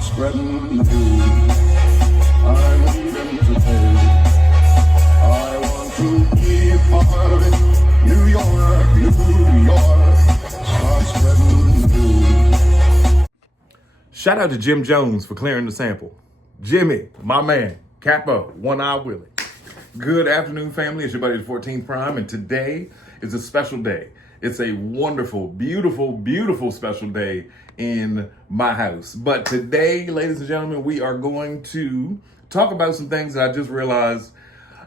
start spreading the news. I'm leaving today. I want to be a part of it. New York, New York, start spreading the news. Shout out to Jim Jones for clearing the sample. Jimmy, my man, Capo, One Eye Willie. Good afternoon, family. It's your buddy, the 14th Prime, and today is a special day. It's a wonderful, beautiful, beautiful special day in my house. But today, ladies and gentlemen, we are going to talk about some things that I just realized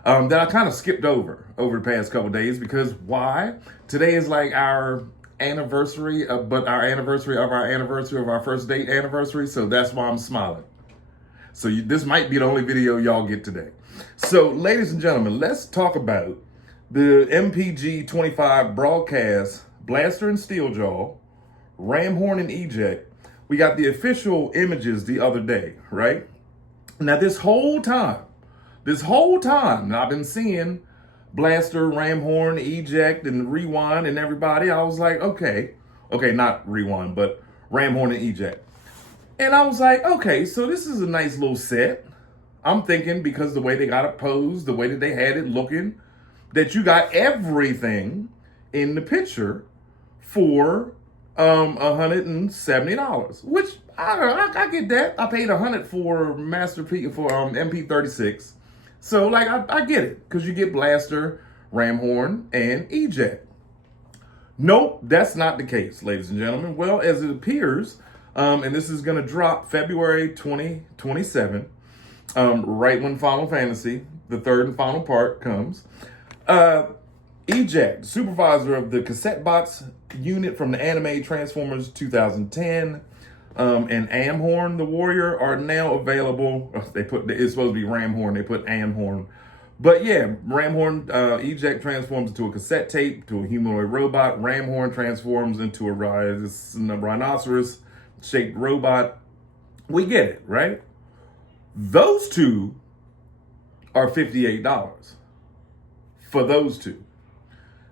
that I kind of skipped over the past couple days. Because why? Today is like our anniversary, but our anniversary of our first date anniversary. So that's why I'm smiling. So this might be the only video y'all get today. So, ladies and gentlemen, let's talk about the MPG-25 broadcast blaster and steel jaw, ram horn and eject. We got the official images the other day, right? Now, this whole time, I've been seeing blaster, ram horn, eject, and rewind, and everybody. I was like, okay, not rewind, but ram horn and eject. And I was like, okay, so this is a nice little set. I'm thinking because the way they got it posed, the way that they had it looking, that you got everything in the picture for $170, which I get that. I paid $100 for Masterpiece for MP36, so like I get it because you get blaster, ram horn, and eject. Nope, that's not the case, ladies and gentlemen. Well, as it appears, and this is going to drop February 2027. Right when Final Fantasy, the third and final part, comes. Eject, supervisor of the Cassette bots unit from the anime Transformers 2010, and Amhorn, the warrior, are now available. It's supposed to be Ramhorn, they put Amhorn. But yeah, Ramhorn, Eject transforms into a cassette tape, to a humanoid robot. Ramhorn transforms into a rhinoceros-shaped robot. We get it, right? Those two are $58 for those two.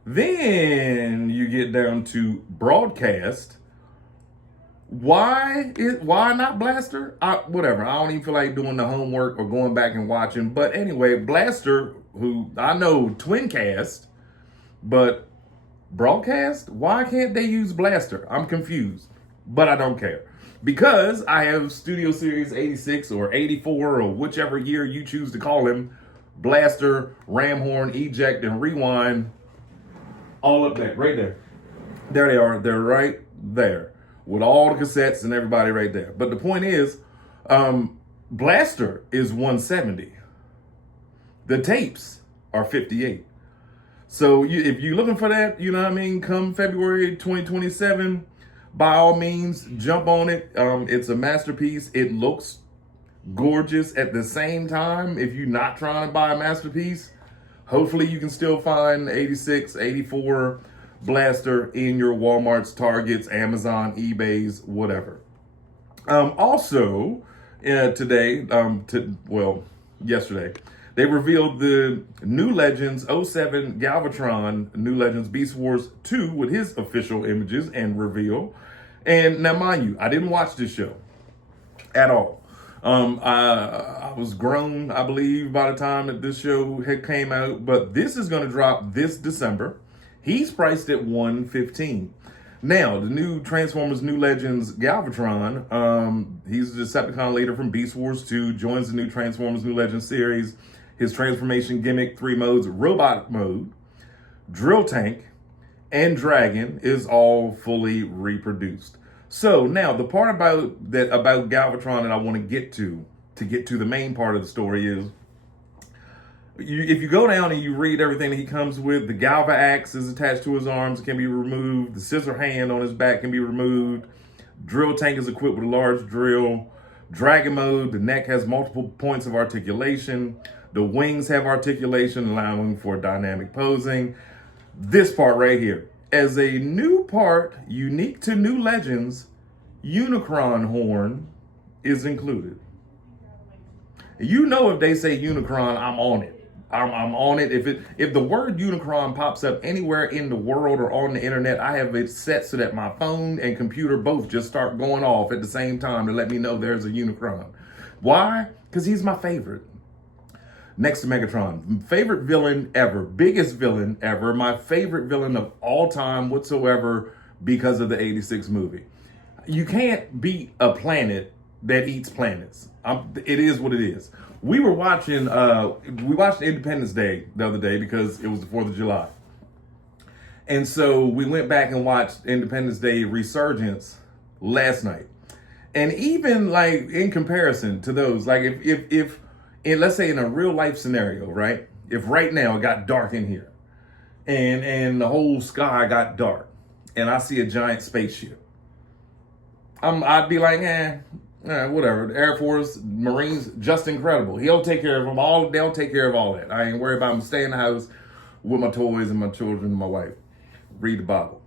Then you get down to broadcast. Why not blaster? Whatever. I don't even feel like doing the homework or going back and watching. But anyway, blaster, who I know twin cast, but broadcast, why can't they use blaster? I'm confused, but I don't care. Because I have Studio Series 86 or 84 or whichever year you choose to call him, blaster, ram horn, eject, and rewind, all up there, right there. There they are. They're right there with all the cassettes and everybody right there. But the point is, blaster is $170. The tapes are $58. So if you're looking for that, you know what I mean, come February 2027, by all means, jump on it. It's a masterpiece. It looks gorgeous at the same time. If you're not trying to buy a masterpiece, hopefully you can still find 86, 84 blaster in your Walmarts, Targets, Amazon, eBays, whatever. Also, today, yesterday, they revealed the new Legends 07 Galvatron, New Legends Beast Wars 2 with his official images and reveal. And now, mind you, I didn't watch this show at all. I was grown, I believe, by the time that this show had came out. But this is going to drop this December. He's priced at $115. Now, the new Transformers New Legends Galvatron, he's the Decepticon leader from Beast Wars 2, joins the new Transformers New Legends series. His transformation gimmick, 3 modes, robot mode, drill tank, and dragon is all fully reproduced. So now the part about Galvatron that I want to get to the main part of the story is, if you go down and you read everything that he comes with, the Galva axe is attached to his arms, it can be removed. The scissor hand on his back can be removed. Drill tank is equipped with a large drill. Dragon mode, the neck has multiple points of articulation. The wings have articulation, allowing for dynamic posing. This part right here, as a new part unique to New Legends, Unicron horn is included. You know, if they say Unicron, I'm on it. I'm on it. If the word Unicron pops up anywhere in the world or on the internet, I have it set so that my phone and computer both just start going off at the same time to let me know there's a Unicron. Why? Because he's my favorite. Next to Megatron, favorite villain ever, biggest villain ever, my favorite villain of all time whatsoever because of the '86 movie. You can't beat a planet that eats planets. It is what it is. We watched Independence Day the other day because it was the 4th of July. And so we went back and watched Independence Day Resurgence last night. And even like in comparison to those, like if let's say in a real life scenario, right? If right now it got dark in here and the whole sky got dark and I see a giant spaceship, I'd be like, whatever. The Air Force, Marines, just incredible. He'll take care of them all. They'll take care of all that. I ain't worried about them. Stay in the house with my toys and my children and my wife. Read the Bible.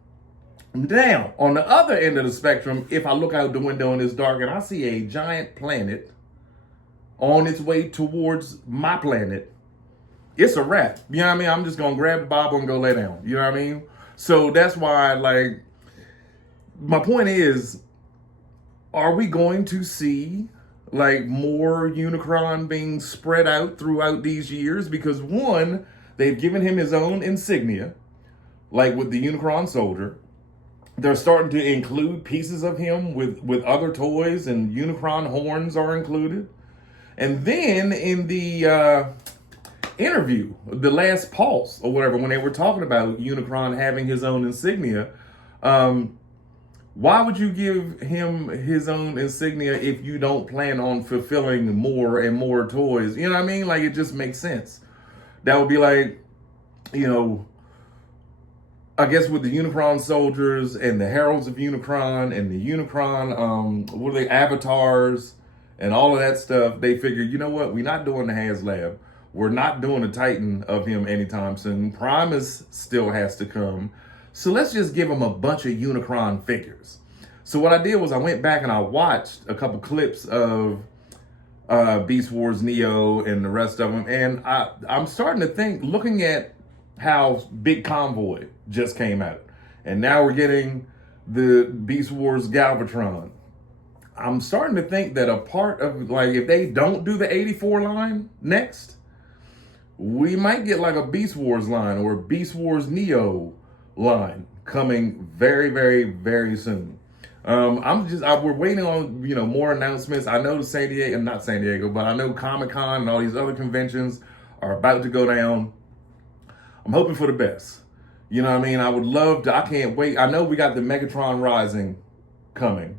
Now, on the other end of the spectrum, if I look out the window and it's dark and I see a giant planet on its way towards my planet, it's a wrap. You know what I mean? I'm just going to grab the Bible and go lay down. You know what I mean? So that's why, like, my point is, are we going to see like more Unicron being spread out throughout these years? Because one, they've given him his own insignia, like with the Unicron soldier. They're starting to include pieces of him with other toys, and Unicron horns are included. And then in the interview, the last Pulse or whatever, when they were talking about Unicron having his own insignia, why would you give him his own insignia if you don't plan on fulfilling more and more toys? You know what I mean? Like, it just makes sense. That would be like, you know, I guess with the Unicron soldiers and the Heralds of Unicron and the Unicron, what are they, avatars and all of that stuff, they figure, you know what, we're not doing the HasLab. We're not doing a Titan of him anytime soon. Primus still has to come. So let's just give him a bunch of Unicron figures. So what I did was I went back and I watched a couple clips of Beast Wars Neo and the rest of them. And I'm starting to think, looking at how Big Convoy just came out, and now we're getting the Beast Wars Galvatron. I'm starting to think that a part of, like, if they don't do the 84 line next, we might get like a Beast Wars line or a Beast Wars Neo line coming very, very, very soon. We're waiting on, you know, more announcements. I know not San Diego, but I know Comic-Con and all these other conventions are about to go down. I'm hoping for the best. You know what I mean? I would love to, I can't wait. I know we got the Megatron Rising coming.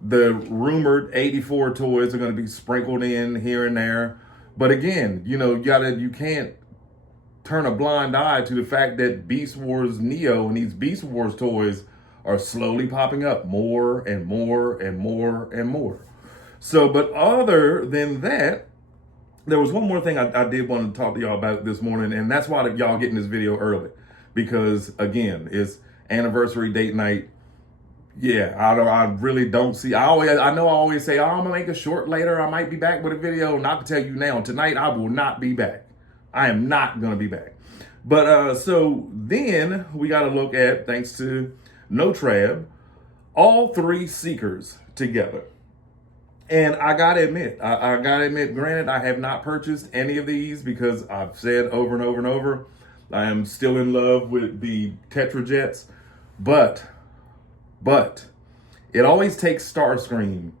The rumored 84 toys are going to be sprinkled in here and there. But again, you know, you can't turn a blind eye to the fact that Beast Wars Neo and these Beast Wars toys are slowly popping up more and more and more and more. So, but other than that, there was one more thing I did want to talk to y'all about this morning, and that's why y'all getting this video early. Because again, it's anniversary date night. Yeah, I really don't see, I always say, oh, I'm gonna make a short later. I might be back with a video. Not to tell you now, tonight I will not be back. I am not gonna be back. But so then we got to look at, thanks to No Trab, all three Seekers together. And I gotta admit, granted, I have not purchased any of these because I've said over and over and over, I am still in love with the Tetrajets, but it always takes Starscream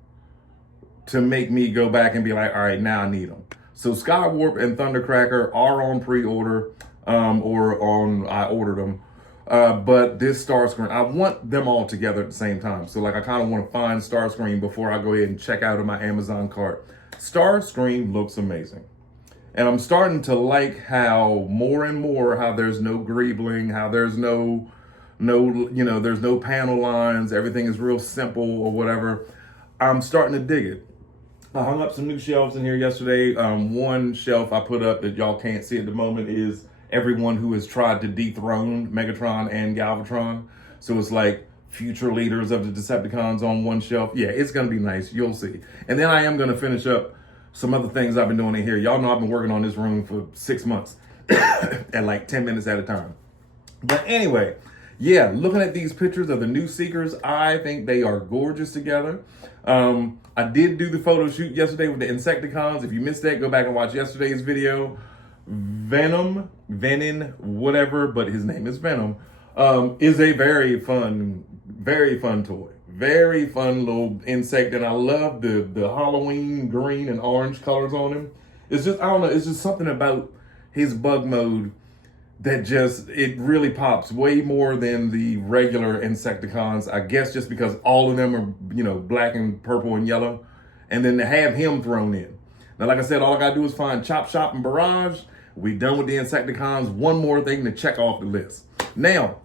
to make me go back and be like, all right, now I need them. So Skywarp and Thundercracker are on pre-order, I ordered them. But this Starscream, I want them all together at the same time. So like, I kind of want to find Starscream before I go ahead and check out of my Amazon cart. Starscream looks amazing. And I'm starting to like how more and more, how there's no greebling, how there's no, there's no panel lines. Everything is real simple or whatever. I'm starting to dig it. I hung up some new shelves in here yesterday. One shelf I put up that y'all can't see at the moment is everyone who has tried to dethrone Megatron and Galvatron. So it's like future leaders of the Decepticons on one shelf. Yeah, it's going to be nice. You'll see. And then I am going to finish up some other things I've been doing in here. Y'all know I've been working on this room for 6 months at like 10 minutes at a time. But anyway, yeah, looking at these pictures of the new Seekers, I think they are gorgeous together. I did do the photo shoot yesterday with the Insecticons. If you missed that, go back and watch yesterday's video. Venom, whatever, but his name is Venom, is a very fun toy. Very fun little insect, and I love the Halloween green and orange colors on him. It's just, I don't know, it's just something about his bug mode that just, it really pops way more than the regular Insecticons. I guess just because all of them are, you know, black and purple and yellow. And then to have him thrown in. Now, like I said, all I gotta do is find Chop Shop and Barrage. We done with the Insecticons. One more thing to check off the list. Now,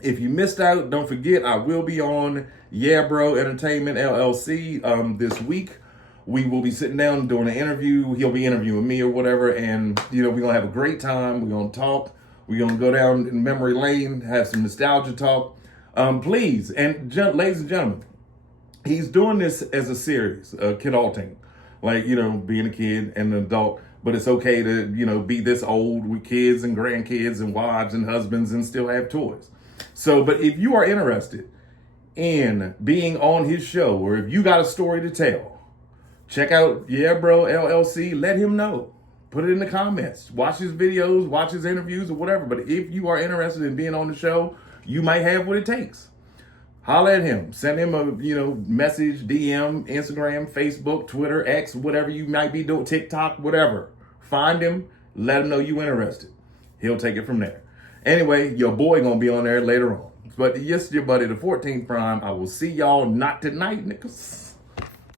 if you missed out, don't forget, I will be on Yeah Bro Entertainment LLC this week. We will be sitting down and doing an interview. He'll be interviewing me or whatever. And, you know, we're going to have a great time. We're going to talk. We're going to go down in memory lane, have some nostalgia talk. Please, and ladies and gentlemen, he's doing this as a series, kidulting. Like, you know, being a kid and an adult. But it's okay to, you know, be this old with kids and grandkids and wives and husbands and still have toys. So, but if you are interested in being on his show, or if you got a story to tell, check out Yeah Bro LLC. Let him know. Put it in the comments. Watch his videos, watch his interviews or whatever. But if you are interested in being on the show, you might have what it takes. Holler at him. Send him a, you know, message, DM, Instagram, Facebook, Twitter, X, whatever you might be doing, TikTok, whatever. Find him. Let him know you interested. He'll take it from there. Anyway, your boy gonna be on there later on. But yes, your buddy, the 14th Prime. I will see y'all not tonight, niggas.